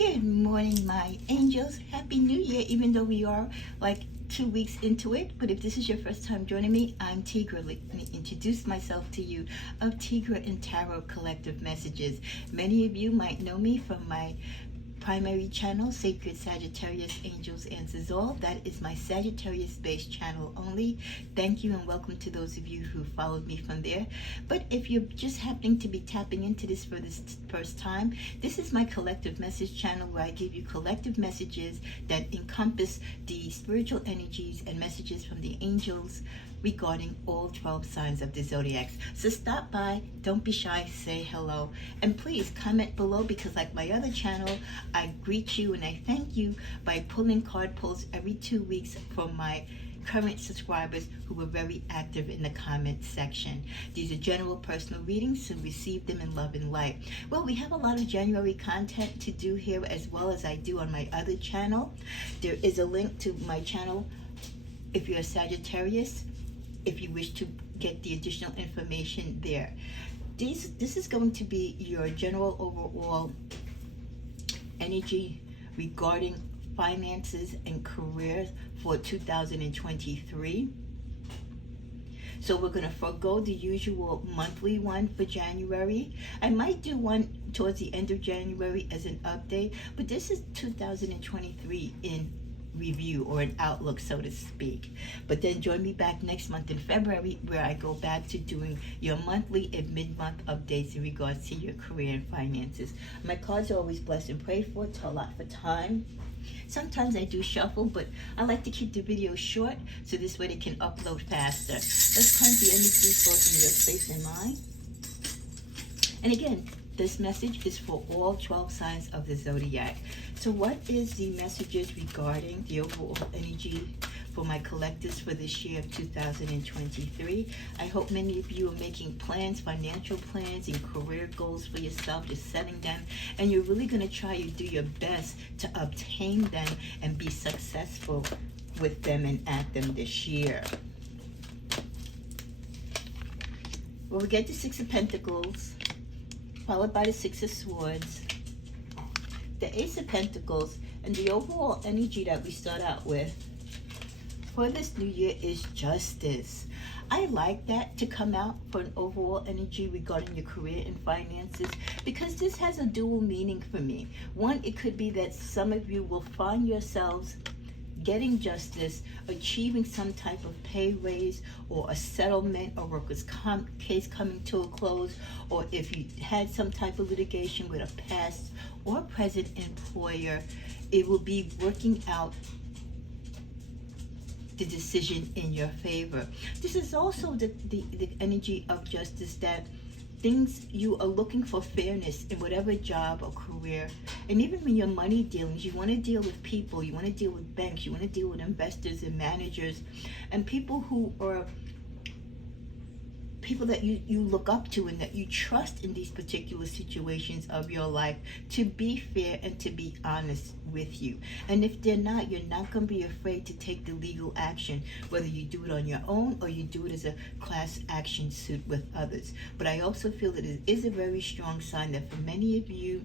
Good morning, my angels. Happy New Year, even though we are like 2 weeks into it. But if this is your first time joining me, I'm Tigra. Let me introduce myself to you of Tigra and Tarot Collective Messages. Many of you might know me from my primary channel, Sacred Sagittarius Angels Answers All. That is my Sagittarius-based channel only. Thank you and welcome to those of you who followed me from there. But if you're just happening to be tapping into this for this first time, this is my collective message channel where I give you collective messages that encompass the spiritual energies and messages from the angels regarding all 12 signs of the Zodiacs. So stop by, don't be shy, say hello, and please comment below, because like my other channel, I greet you and I thank you by pulling card pulls every 2 weeks from my current subscribers who were very active in the comment section. These are general personal readings, so receive them in love and light. Well, we have a lot of January content to do here, as well as I do on my other channel. There is a link to my channel if you're a Sagittarius, if you wish to get the additional information there. This is going to be your general overall energy regarding finances and careers for 2023. So we're going to forego the usual monthly one for January. I might do one towards the end of January as an update, but this is 2023 in review, or an outlook, so to speak. But then join me back next month in February, where I go back to doing your monthly and mid-month updates in regards to your career and finances. My cards are always blessed and prayed for to allot for time. Sometimes I do shuffle, but I like to keep the videos short so this way they can upload faster. Let's cleanse the energy both in your space and mind. And again, this message is for all 12 signs of the Zodiac. So what is the messages regarding the overall energy for my collectives for this year of 2023? I hope many of you are making plans, financial plans and career goals for yourself, just setting them, and you're really going to try to do your best to obtain them and be successful with them and at them this year. Well, we get the Six of Pentacles, followed by the Six of Swords, the Ace of Pentacles, and the overall energy that we start out with for this new year is Justice. I like that to come out for an overall energy regarding your career and finances, because this has a dual meaning for me. One, it could be that some of you will find yourselves getting justice, achieving some type of pay raise or a settlement or workers' case coming to a close, or if you had some type of litigation with a past or present employer, it will be working out the decision in your favor. This is also the energy of justice, that things, you are looking for fairness in whatever job or career. And even when your money dealings, you want to deal with people, you want to deal with banks, you want to deal with investors and managers and people who are people that you look up to and that you trust in these particular situations of your life, to be fair and to be honest with you. And if they're not, you're not going to be afraid to take the legal action, whether you do it on your own or you do it as a class action suit with others. But I also feel that it is a very strong sign that for many of you,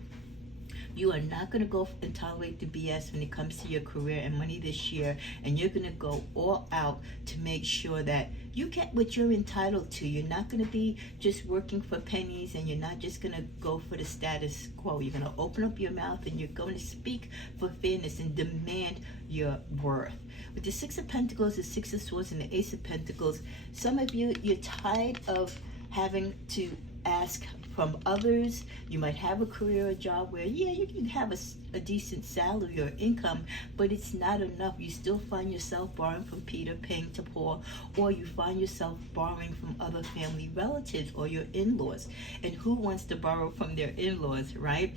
you are not going to go and tolerate the BS when it comes to your career and money this year, and you're going to go all out to make sure that you get what you're entitled to. You're not going to be just working for pennies, and you're not just going to go for the status quo. You're going to open up your mouth and you're going to speak for fairness and demand your worth. With the Six of Pentacles, the Six of Swords, and the Ace of Pentacles, some of you, you're tired of having to ask from others. You might have a career or job where, yeah, you can have a decent salary or income, but it's not enough. You still find yourself borrowing from Peter, paying to Paul, or you find yourself borrowing from other family relatives or your in-laws. And who wants to borrow from their in-laws, right?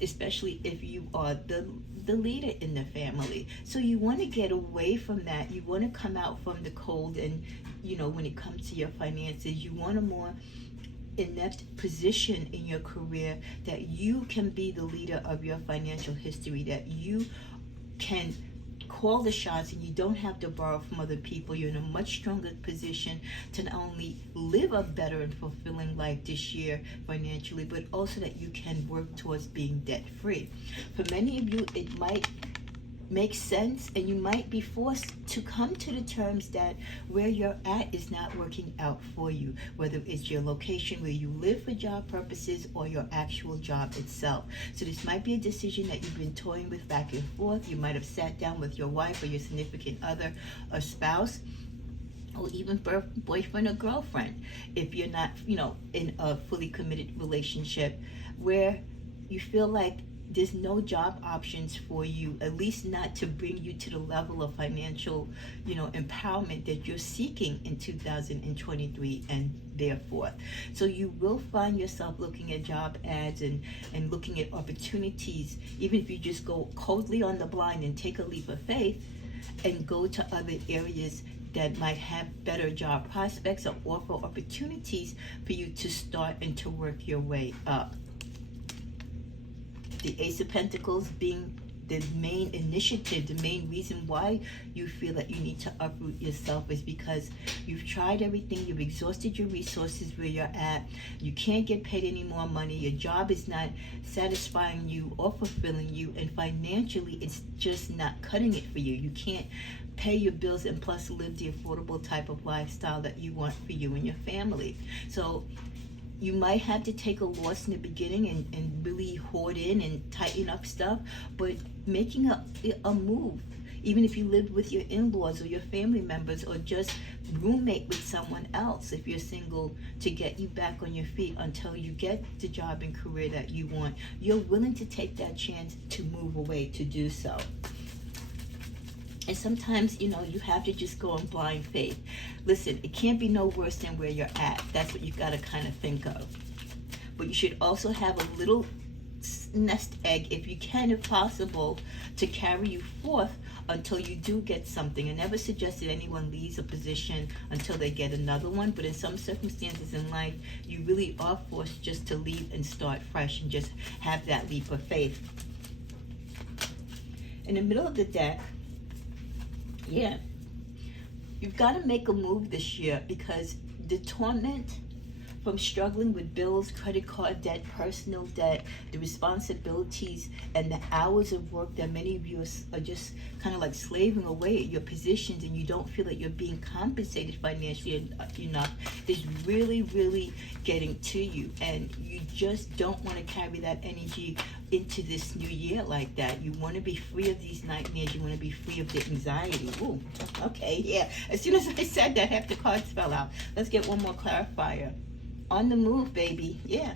Especially if you are the leader in the family. So you want to get away from that. You want to come out from the cold, and you know, when it comes to your finances, you want a more inept position in your career, that you can be the leader of your financial history, that you can call the shots and you don't have to borrow from other people. You're in a much stronger position to not only live a better and fulfilling life this year financially, but also that you can work towards being debt free. For many of you, it might make sense, and you might be forced to come to the terms that where you're at is not working out for you, whether it's your location where you live for job purposes or your actual job itself. So this might be a decision that you've been toying with back and forth. You might have sat down with your wife or your significant other or spouse, or even boyfriend or girlfriend, if you're not, in a fully committed relationship, where you feel like there's no job options for you, at least not to bring you to the level of financial, empowerment that you're seeking in 2023 and therefore. So you will find yourself looking at job ads and looking at opportunities, even if you just go coldly on the blind and take a leap of faith and go to other areas that might have better job prospects or offer opportunities for you to start and to work your way up. The Ace of Pentacles being the main initiative, the main reason why you feel that you need to uproot yourself is because you've tried everything, you've exhausted your resources where you're at, you can't get paid any more money, your job is not satisfying you or fulfilling you, and financially it's just not cutting it for you. You can't pay your bills and plus live the affordable type of lifestyle that you want for you and your family. So you might have to take a loss in the beginning and really hoard in and tighten up stuff, but making a move, even if you live with your in-laws or your family members or just roommate with someone else if you're single, to get you back on your feet until you get the job and career that you want, you're willing to take that chance to move away to do so. And sometimes, you have to just go on blind faith. Listen, it can't be no worse than where you're at. That's what you got to kind of think of. But you should also have a little nest egg, if you can, if possible, to carry you forth until you do get something. I never suggest that anyone leaves a position until they get another one, but in some circumstances in life, you really are forced just to leave and start fresh and just have that leap of faith. In the middle of the deck, you've got to make a move this year, because the torment from struggling with bills, credit card debt, personal debt, the responsibilities, and the hours of work that many of you are just kind of like slaving away at your positions, and you don't feel that you're being compensated financially enough, is really, really getting to you. And you just don't want to carry that energy into this new year like that. You want to be free of these nightmares. You want to be free of the anxiety. Ooh, okay, yeah. As soon as I said that, half the cards fell out. Let's get one more clarifier. On the move, baby. Yeah.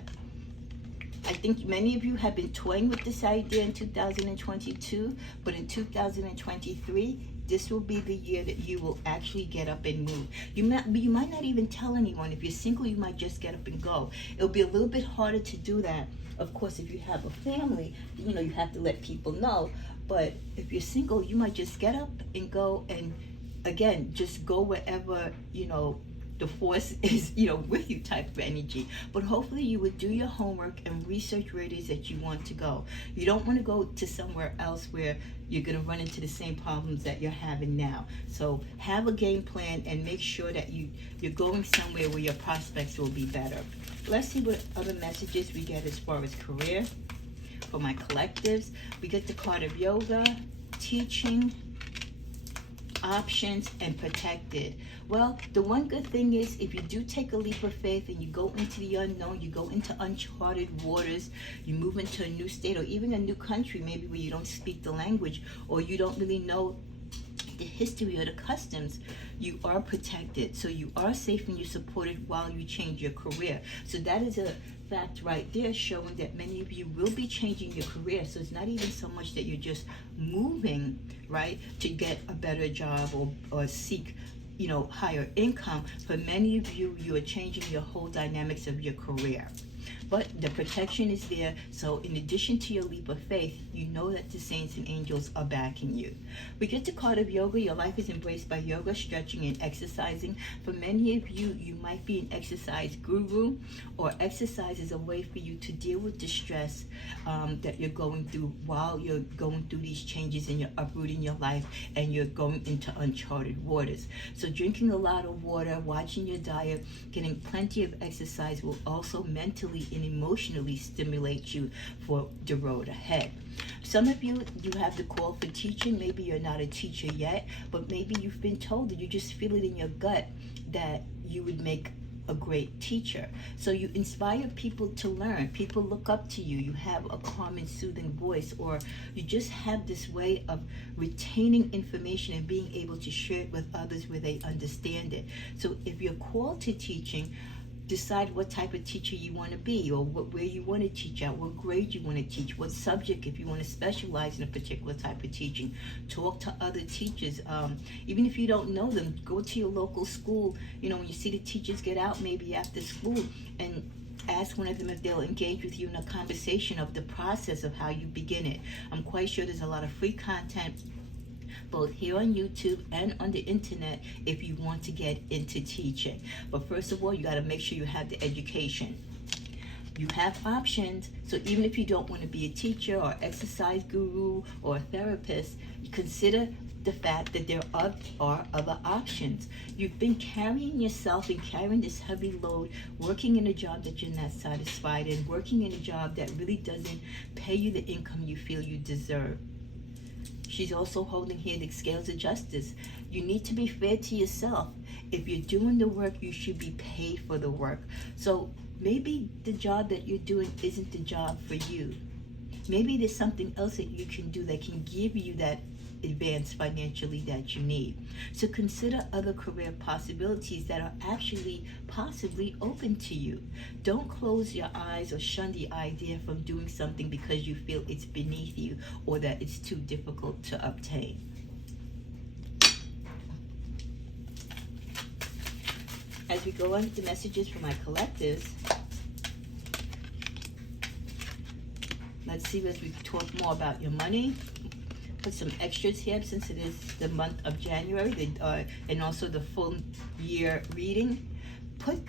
I think many of you have been toying with this idea in 2022, but in 2023, this will be the year that you will actually get up and move. You might not even tell anyone. If you're single, you might just get up and go. It'll be a little bit harder to do that. Of course, if you have a family, you have to let people know. But if you're single, you might just get up and go, and again, just go wherever, the force is, with you type of energy. But hopefully you would do your homework and research where it is that you want to go. You don't want to go to somewhere else where you're going to run into the same problems that you're having now. So have a game plan and make sure that you're going somewhere where your prospects will be better. Let's see what other messages we get as far as career. For my collectives, we get the card of yoga, teaching, options, and protected. Well, the one good thing is, if you do take a leap of faith and you go into the unknown, you go into uncharted waters, you move into a new state or even a new country, maybe where you don't speak the language or you don't really know the history or the customs, you are protected. So you are safe and you're supported while you change your career. So that is a fact right there, showing that many of you will be changing your career. So it's not even so much that you're just moving, right, to get a better job or seek, higher income. For many of you, you are changing your whole dynamics of your career. But the protection is there. So in addition to your leap of faith, you know that the saints and angels are backing you. We get the card of yoga. Your life is embraced by yoga, stretching, and exercising. For many of you, you might be an exercise guru, or exercise is a way for you to deal with the stress that you're going through while you're going through these changes and you're uprooting your life and you're going into uncharted waters. So drinking a lot of water, watching your diet, getting plenty of exercise will also mentally and emotionally stimulate you for the road ahead. Some of you, you have the call for teaching. Maybe you're not a teacher yet, but maybe you've been told that you just feel it in your gut that you would make a great teacher. So you inspire people to learn. People look up to you. You have a calm and soothing voice, or you just have this way of retaining information and being able to share it with others where they understand it. So if you're called to teaching, decide what type of teacher you want to be, or where you want to teach at, what grade you want to teach, what subject, if you want to specialize in a particular type of teaching. Talk to other teachers. Even if you don't know them, go to your local school. You know, when you see the teachers get out, maybe after school, and ask one of them if they'll engage with you in a conversation of the process of how you begin it. I'm quite sure there's a lot of free content both here on YouTube and on the internet if you want to get into teaching. But first of all, you got to make sure you have the education. You have options, so even if you don't want to be a teacher or exercise guru or a therapist, consider the fact that there are other options. You've been carrying yourself and carrying this heavy load, working in a job that you're not satisfied in, working in a job that really doesn't pay you the income you feel you deserve. She's also holding here the scales of justice. You need to be fair to yourself. If you're doing the work, you should be paid for the work. So maybe the job that you're doing isn't the job for you. Maybe there's something else that you can do that can give you that advance financially that you need. So consider other career possibilities that are actually possibly open to you. Don't close your eyes or shun the idea from doing something because you feel it's beneath you or that it's too difficult to obtain. As we go on to the messages for my collectives, let's see as we talk more about your money. Put some extras here since it is the month of January, and also the full year reading. Put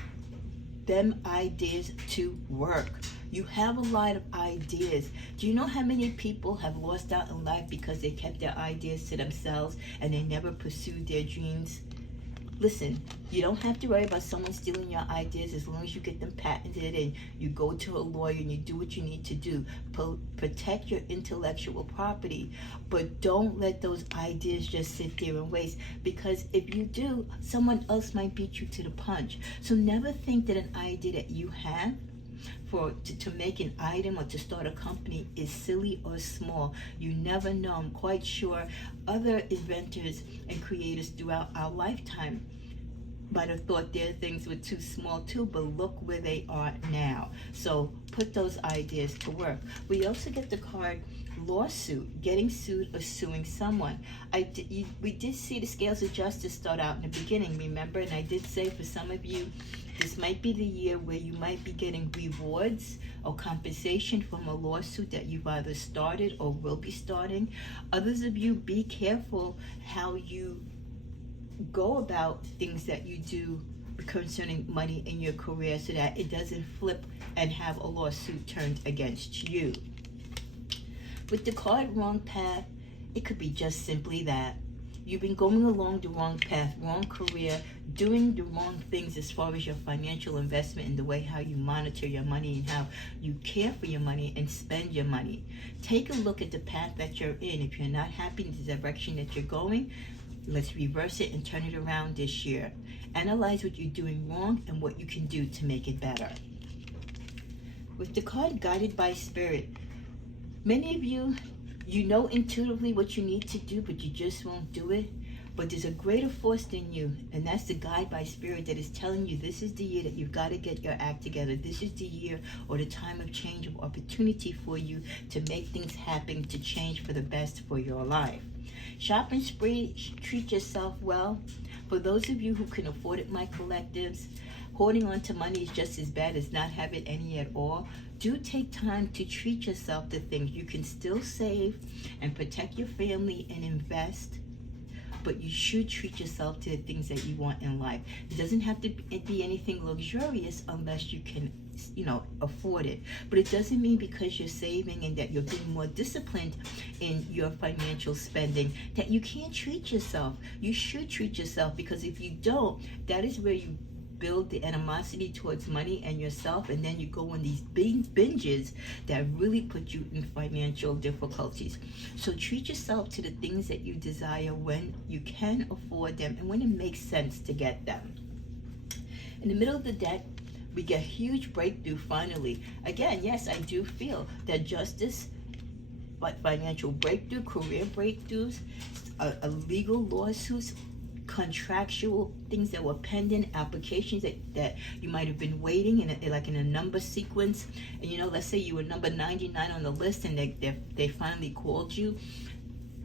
them ideas to work. You have a lot of ideas. Do you know how many people have lost out in life because they kept their ideas to themselves and they never pursued their dreams? Listen, you don't have to worry about someone stealing your ideas as long as you get them patented and you go to a lawyer and you do what you need to do. Protect your intellectual property, but don't let those ideas just sit there and waste, because if you do, someone else might beat you to the punch. So never think that an idea that you have to make an item or to start a company is silly or small. You never know. I'm quite sure other inventors and creators throughout our lifetime might have thought their things were too small too, but look where they are now. So put those ideas to work. We also get the card lawsuit, getting sued or suing someone. We did see the scales of justice start out in the beginning, remember? And I did say for some of you, this might be the year where you might be getting rewards or compensation from a lawsuit that you've either started or will be starting. Others of you, be careful how you go about things that you do concerning money in your career so that it doesn't flip and have a lawsuit turned against you. With the card wrong path, it could be just simply that. You've been going along the wrong path, wrong career, doing the wrong things as far as your financial investment and the way how you monitor your money and how you care for your money and spend your money. Take a look at the path that you're in. If you're not happy in the direction that you're going, let's reverse it and turn it around this year. Analyze what you're doing wrong and what you can do to make it better. With the card guided by spirit, many of you, you know intuitively what you need to do, but you just won't do it. But there's a greater force than you, and that's the guide by spirit that is telling you this is the year that you've got to get your act together. This is the year or the time of change, of opportunity for you to make things happen, to change for the best for your life. Shop and spree, treat yourself well. For those of you who can afford it, my collectives, holding on to money is just as bad as not having any at all, do take time to treat yourself to things. You can still save and protect your family and invest, but you should treat yourself to the things that you want in life. It doesn't have to be anything luxurious unless you can, afford it. But it doesn't mean because you're saving and that you're being more disciplined in your financial spending that you can't treat yourself. You should treat yourself, because if you don't, that is where you build the animosity towards money and yourself, and then you go on these binges that really put you in financial difficulties. So treat yourself to the things that you desire when you can afford them and when it makes sense to get them. In the middle of the deck, we get huge breakthrough finally. Again, yes, I do feel that justice, like financial breakthrough, career breakthroughs, legal lawsuits, contractual things that were pending, applications that you might have been waiting in a number sequence, and let's say you were number 99 on the list and they finally called you.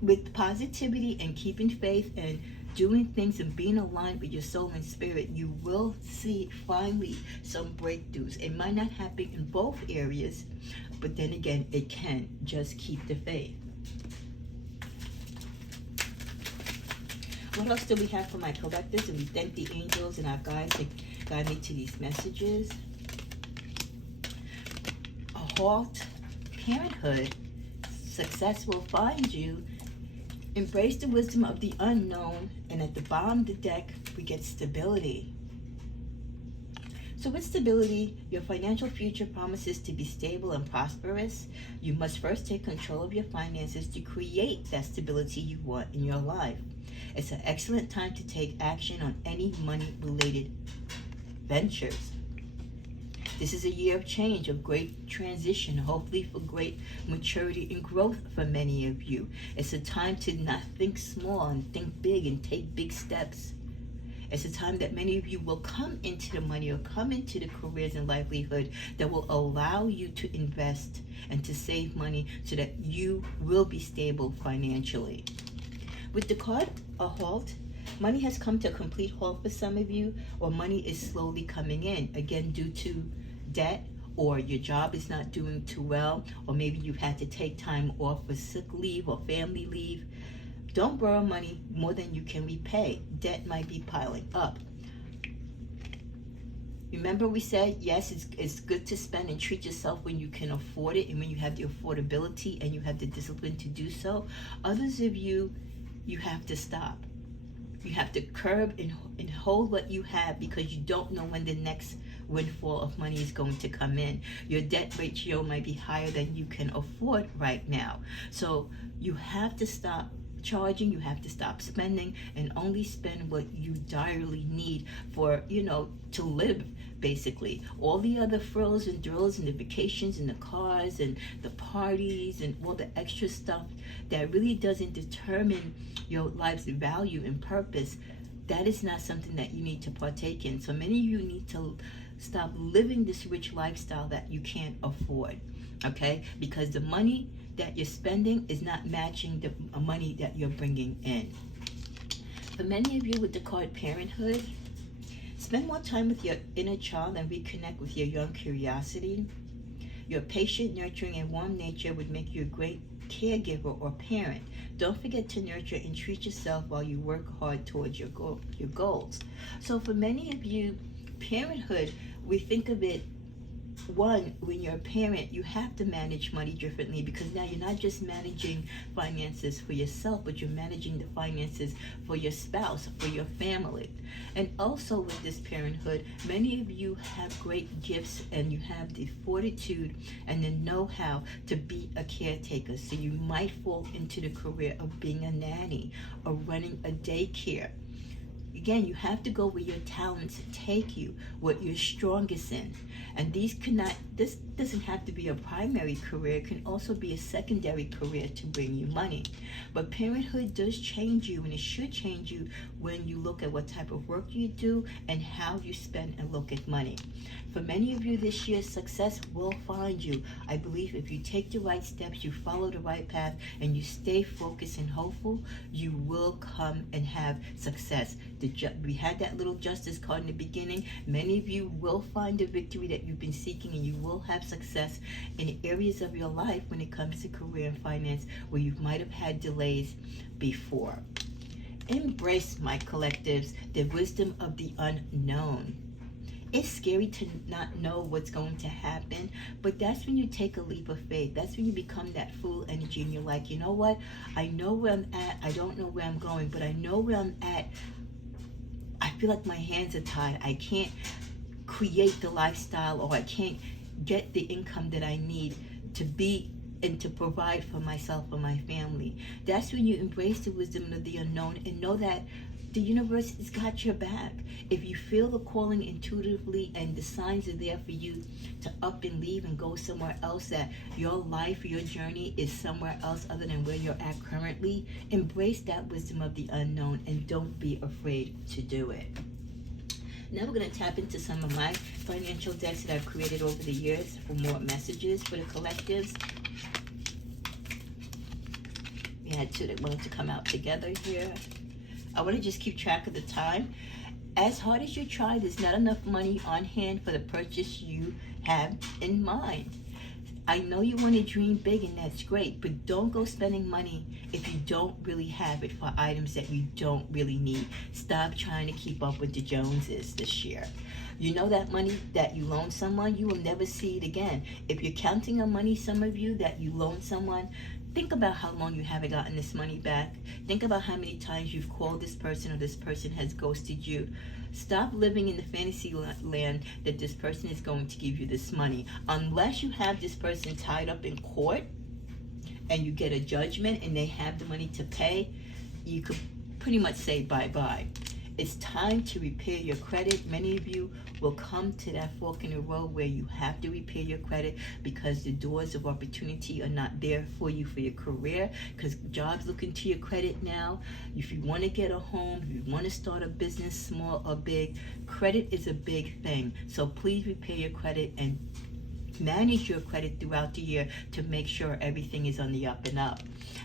With positivity and keeping faith and doing things and being aligned with your soul and spirit, you will see finally some breakthroughs. It might not happen in both areas, but then again, it can. Just keep the faith. What else do we have for my collectors? And we thank the angels and our guides that guide me to these messages. A halt, parenthood, success will find you. Embrace the wisdom of the unknown. And at the bottom of the deck, we get stability. So with stability, your financial future promises to be stable and prosperous. You must first take control of your finances to create that stability you want in your life. It's an excellent time to take action on any money-related ventures. This is a year of change, of great transition, hopefully for great maturity and growth for many of you. It's a time to not think small and think big and take big steps. It's a time that many of you will come into the money or come into the careers and livelihood that will allow you to invest and to save money so that you will be stable financially. With the card, a halt, money has come to a complete halt for some of you, or money is slowly coming in, again due to debt, or your job is not doing too well, or maybe you had to take time off for sick leave or family leave. Don't borrow money more than you can repay. Debt might be piling up. Remember we said, yes, it's good to spend and treat yourself when you can afford it and when you have the affordability and you have the discipline to do so. Others of you, you have to stop. You have to curb and hold what you have, because you don't know when the next windfall of money is going to come in. Your debt ratio might be higher than you can afford right now. So you have to stop charging, you have to stop spending, and only spend what you direly need for, to live, basically. All the other frills and drills and the vacations and the cars and the parties and all the extra stuff that really doesn't determine your life's value and purpose, that is not something that you need to partake in. So many of you need to stop living this rich lifestyle that you can't afford, okay? Because the money that you're spending is not matching the money that you're bringing in. For many of you with the card parenthood, spend more time with your inner child and reconnect with your young curiosity. Your patient, nurturing, and warm nature would make you a great caregiver or parent. Don't forget to nurture and treat yourself while you work hard towards your goals. So for many of you, parenthood, we think of it, one, when you're a parent, you have to manage money differently, because now you're not just managing finances for yourself, but you're managing the finances for your spouse, for your family. And also with this parenthood, many of you have great gifts and you have the fortitude and the know-how to be a caretaker. So you might fall into the career of being a nanny or running a daycare. Again, you have to go where your talents take you, what you're strongest in. And doesn't have to be a primary career. It can also be a secondary career to bring you money. But parenthood does change you, and it should change you when you look at what type of work you do and how you spend and look at money. For many of you this year, success will find you. I believe if you take the right steps, you follow the right path, and you stay focused and hopeful, you will come and have success. We had that little justice card in the beginning. Many of you will find the victory that you've been seeking, and you will have success in areas of your life when it comes to career and finance where you might have had delays before. Embrace, my collectives, the wisdom of the unknown. It's scary to not know what's going to happen, but that's when you take a leap of faith. That's when you become that full energy, and you're like, you know what? I know where I'm at. I don't know where I'm going, but I know where I'm at. I feel like my hands are tied. I can't create the lifestyle, or I can't get the income that I need to be and to provide for myself and my family. That's when you embrace the wisdom of the unknown and know that the universe has got your back. If you feel the calling intuitively and the signs are there for you to up and leave and go somewhere else, that your life, your journey is somewhere else other than where you're at currently, embrace that wisdom of the unknown and don't be afraid to do it. Now we're going to tap into some of my financial decks that I've created over the years for more messages for the collectives. We had two that wanted to come out together here. I want to just keep track of the time. As hard as you try, there's not enough money on hand for the purchase you have in mind. I know you want to dream big, and that's great, but don't go spending money if you don't really have it for items that you don't really need. Stop trying to keep up with the Joneses this year. You know that money that you loan someone, you will never see it again. If you're counting on money, some of you, that you loan someone, think about how long you haven't gotten this money back. Think about how many times you've called this person or this person has ghosted you. Stop living in the fantasy land that this person is going to give you this money. Unless you have this person tied up in court and you get a judgment and they have the money to pay, you could pretty much say bye-bye. It's time to repair your credit. Many of you will come to that fork in the road where you have to repair your credit because the doors of opportunity are not there for you for your career, because jobs look into your credit now. If you want to get a home, if you want to start a business, small or big, credit is a big thing. So please repair your credit and manage your credit throughout the year to make sure everything is on the up and up.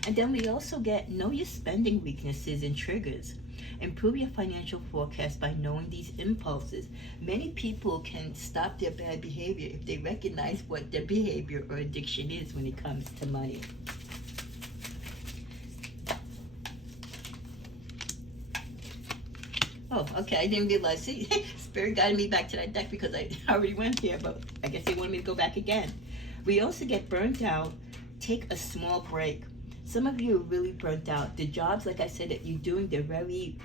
And then we also get know your spending weaknesses and triggers. Improve your financial forecast by knowing these impulses. Many people can stop their bad behavior if they recognize what their behavior or addiction is when it comes to money. Oh, okay, I didn't realize. See, Spirit guided me back to that deck because I already went here, but I guess they wanted me to go back again. We also get burnt out. Take a small break. Some of you are really burnt out. The jobs, like I said, that you're doing, they're very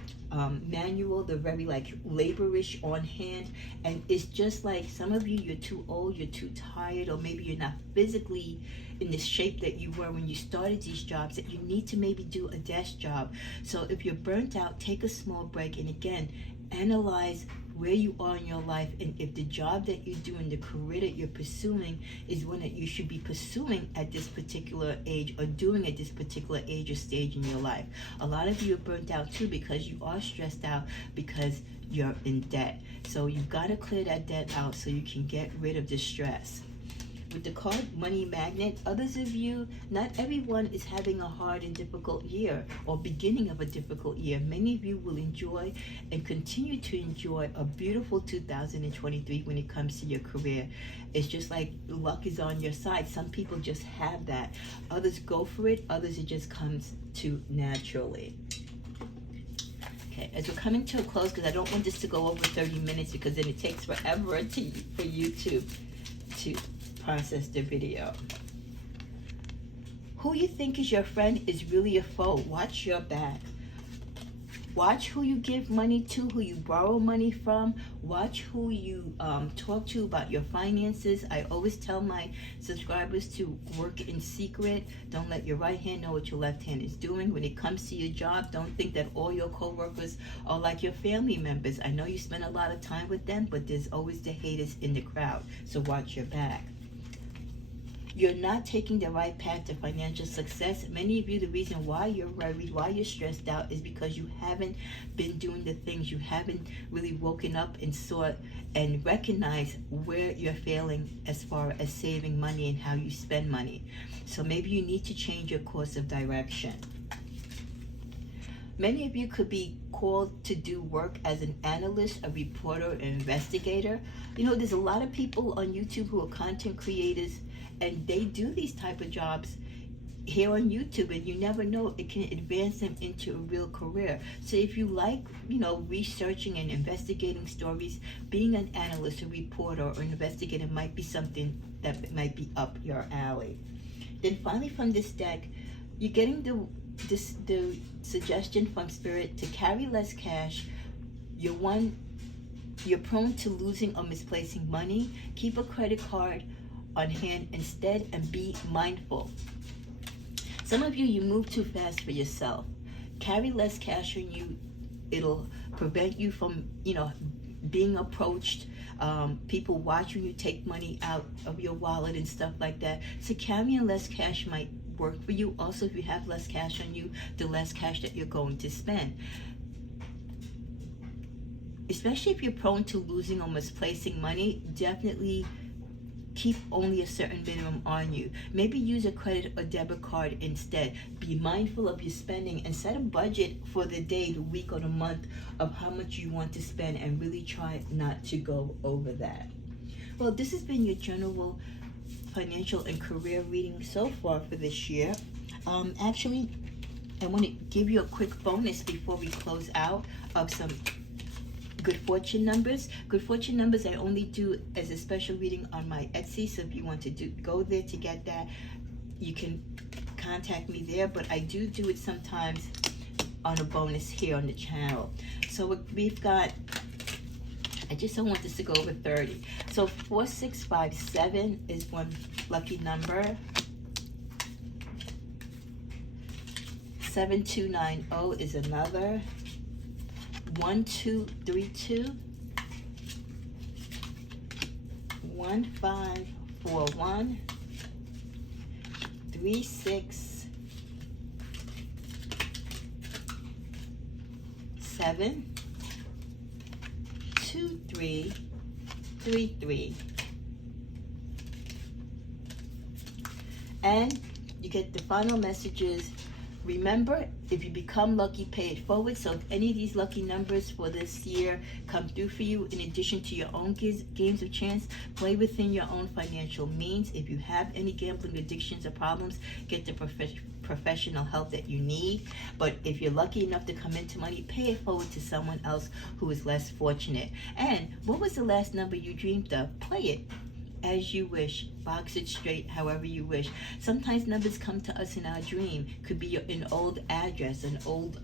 manual, they're very like laborish on hand, and it's just like some of you, you're too old, you're too tired, or maybe you're not physically in the shape that you were when you started these jobs, that you need to maybe do a desk job. So if you're burnt out, take a small break, and again, analyze where you are in your life, and if the job that you're doing, the career that you're pursuing is one that you should be pursuing at this particular age or doing at this particular age or stage in your life. A lot of you are burnt out too because you are stressed out because you're in debt. So you've got to clear that debt out so you can get rid of the stress. With the card Money Magnet, others of you, not everyone is having a hard and difficult year or beginning of a difficult year. Many of you will enjoy and continue to enjoy a beautiful 2023 when it comes to your career. It's just like luck is on your side. Some people just have that. Others go for it. Others it just comes to naturally. Okay, as we're coming to a close, because I don't want this to go over 30 minutes because then it takes forever for YouTube to process the video. Who you think is your friend is really a foe. Watch your back. Watch who you give money to, who you borrow money from. Watch who you talk to about your finances. I always tell my subscribers to work in secret. Don't let your right hand know what your left hand is doing. When it comes to your job, don't think that all your co-workers are like your family members. I know you spend a lot of time with them, but there's always the haters in the crowd. So watch your back. You're not taking the right path to financial success. Many of you, the reason why you're worried, why you're stressed out, is because you haven't been doing the things. You haven't really woken up and saw and recognized where you're failing as far as saving money and how you spend money. So maybe you need to change your course of direction. Many of you could be called to do work as an analyst, a reporter, an investigator. You know, there's a lot of people on YouTube who are content creators, and they do these type of jobs here on YouTube, and you never know, it can advance them into a real career. So if you like, you know, researching and investigating stories, being an analyst, a reporter, or an investigator might be something that might be up your alley. Then finally, from this deck, you're getting the suggestion from Spirit to carry less cash. You're prone to losing or misplacing money. Keep a credit card on hand instead and be mindful. Some of you move too fast for yourself. Carry less cash on you. It'll prevent you from, you know, being approached, people watching you take money out of your wallet and stuff like that. So carrying less cash might work for you. Also, if you have less cash on you, the less cash that you're going to spend. Especially if you're prone to losing or misplacing money, definitely keep only a certain minimum on you. Maybe use a credit or debit card instead. Be mindful of your spending and set a budget for the day, the week, or the month of how much you want to spend, and really try not to go over that. Well, this has been your general financial and career reading so far for this year. Actually, I want to give you a quick bonus before we close out of some good fortune numbers. Good fortune numbers I only do as a special reading on my Etsy, so if you want to go there to get that, you can contact me there, but I do it sometimes on a bonus here on the channel. So we've got, I just don't want this to go over 30. So 4657 is one lucky number. 7290 is another. 1232. 1541. 3673. 2333. And you get the final messages. Remember, if you become lucky, pay it forward. So if any of these lucky numbers for this year come through for you, in addition to your own games of chance, play within your own financial means. If you have any gambling addictions or problems, get the professional help that you need. But if you're lucky enough to come into money, pay it forward to someone else who is less fortunate. And what was the last number you dreamed of? Play it as you wish. Box it straight however you wish. Sometimes numbers come to us in our dream. Could be an old address, an old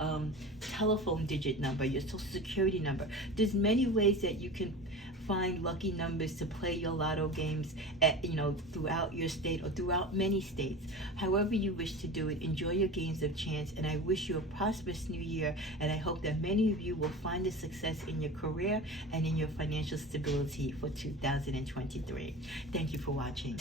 telephone digit number, your social security number. There's many ways that you can find lucky numbers to play your lotto games at, you know, throughout your state or throughout many states. However you wish to do it, enjoy your games of chance, and I wish you a prosperous new year, and I hope that many of you will find the success in your career and in your financial stability for 2023. Thank you for watching.